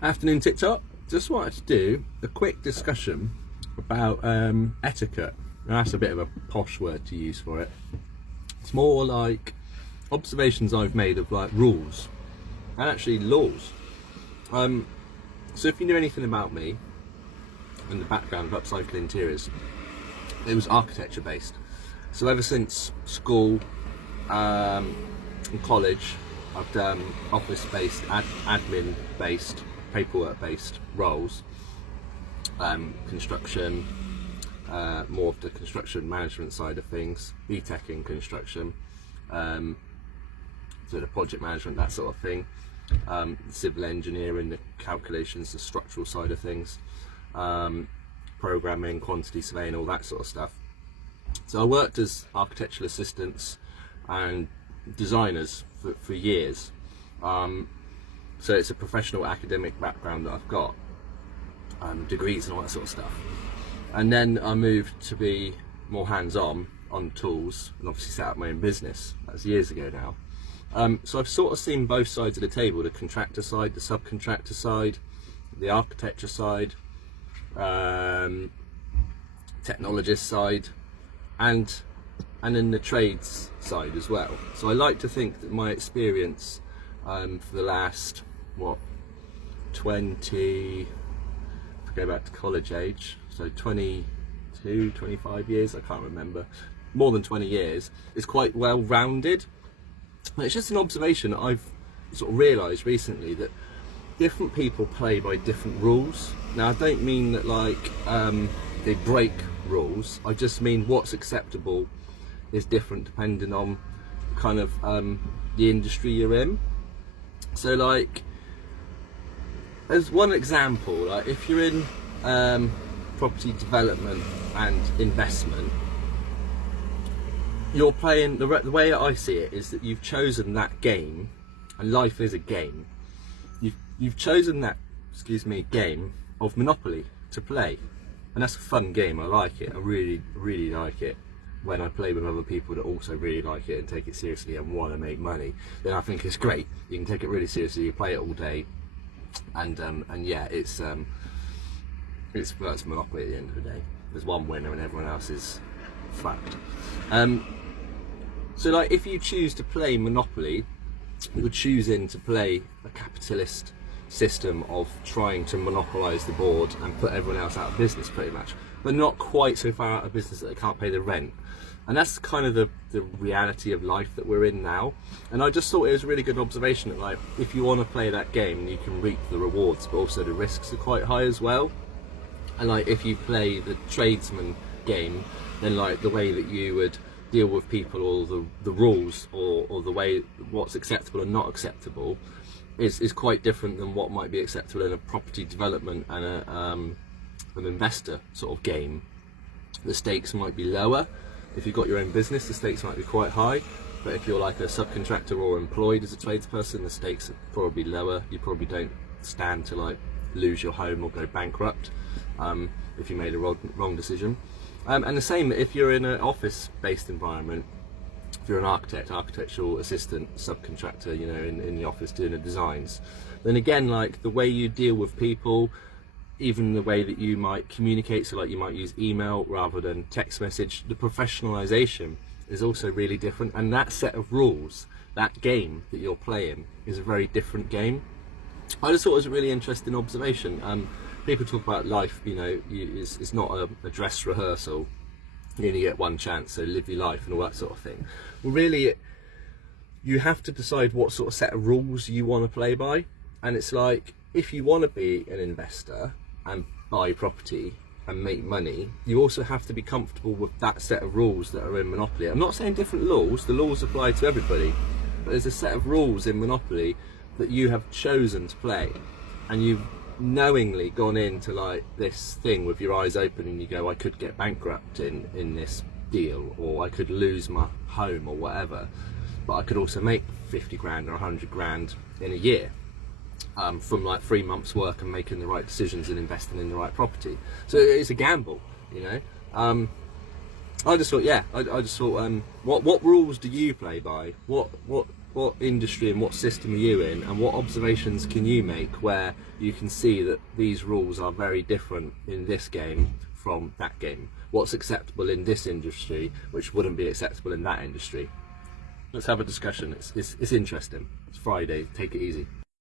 Afternoon TikTok. Just wanted to do a quick discussion about etiquette. Now, that's a bit of a posh word to use for it. It's more like observations I've made of like rules and actually laws. So if you knew anything about me and the background of upcycling interiors, it was architecture based. So ever since school and college, I've done office based, admin based, paperwork based roles, construction, more of the construction management side of things, BTEC in construction, so the project management, that sort of thing, civil engineering, the calculations, the structural side of things, programming, quantity surveying, all that sort of stuff. So I worked as architectural assistants and designers for years. So it's a professional academic background that I've got, degrees and all that sort of stuff. And then I moved to be more hands-on on tools and obviously set up my own business. That's years ago now. So I've sort of seen both sides of the table, the contractor side, the subcontractor side, the architecture side, technologist side, and then the trades side as well. So I like to think that my experience for the last 20, if I go back to college age, so 22, 25 years, I can't remember, more than 20 years, is quite well rounded. And it's just an observation that I've sort of realised recently, that different people play by different rules. Now I don't mean that like they break rules, I just mean what's acceptable is different depending on kind of the industry you're in. So like, as one example, like if you're in property development and investment, you're playing, the way I see it is that you've chosen that game, and life is a game. You've chosen that, game of Monopoly to play, and that's a fun game. I like it. I really like it. When I play with other people that also really like it and take it seriously and want to make money, then I think it's great. You can take it really seriously. You play it all day, and yeah, it's Monopoly at the end of the day. There's one winner and everyone else is fucked. So like, if you choose to play Monopoly, you're choosing to play a capitalist system of trying to monopolise the board and put everyone else out of business, pretty much, but not quite so far out of business that they can't pay the rent. And that's kind of the reality of life that we're in now. And I just thought it was a really good observation that like, if you want to play that game, you can reap the rewards, but also the risks are quite high as well. And like, if you play the tradesman game, then like the way that you would deal with people, or the rules, or the way what's acceptable and not acceptable is quite different than what might be acceptable in a property development and an investor sort of game. The stakes might be lower. If you've got your own business, the stakes might be quite high, but if you're like a subcontractor or employed as a tradesperson, the stakes are probably lower. You probably don't stand to like lose your home or go bankrupt if you made a wrong decision. And the same if you're in an office-based environment. If you're an architect, architectural assistant, subcontractor, you know, in the office doing the designs, then again, like the way you deal with people, even the way that you might communicate, so like you might use email rather than text message, the professionalization is also really different. And that set of rules, that game that you're playing, is a very different game. I just thought it was a really interesting observation. People talk about life, you know, it's not a dress rehearsal. You only get one chance, so live your life and all that sort of thing. Well, really, you have to decide what sort of set of rules you want to play by. And it's like, if you want to be an investor and buy property and make money, you also have to be comfortable with that set of rules that are in Monopoly. I'm not saying different laws, the laws apply to everybody, but there's a set of rules in Monopoly that you have chosen to play, and you've knowingly gone into like this thing with your eyes open, and you go, I could get bankrupt in this deal, or I could lose my home or whatever, but I could also make 50 grand or 100 grand in a year from like 3 months work and making the right decisions and investing in the right property. So it's a gamble, you know. I just thought, yeah, I just thought, what rules do you play by? What what industry and what system are you in, and what observations can you make where you can see that these rules are very different in this game from that game? What's acceptable in this industry which wouldn't be acceptable in that industry? Let's have a discussion. It's interesting. It's Friday, take it easy.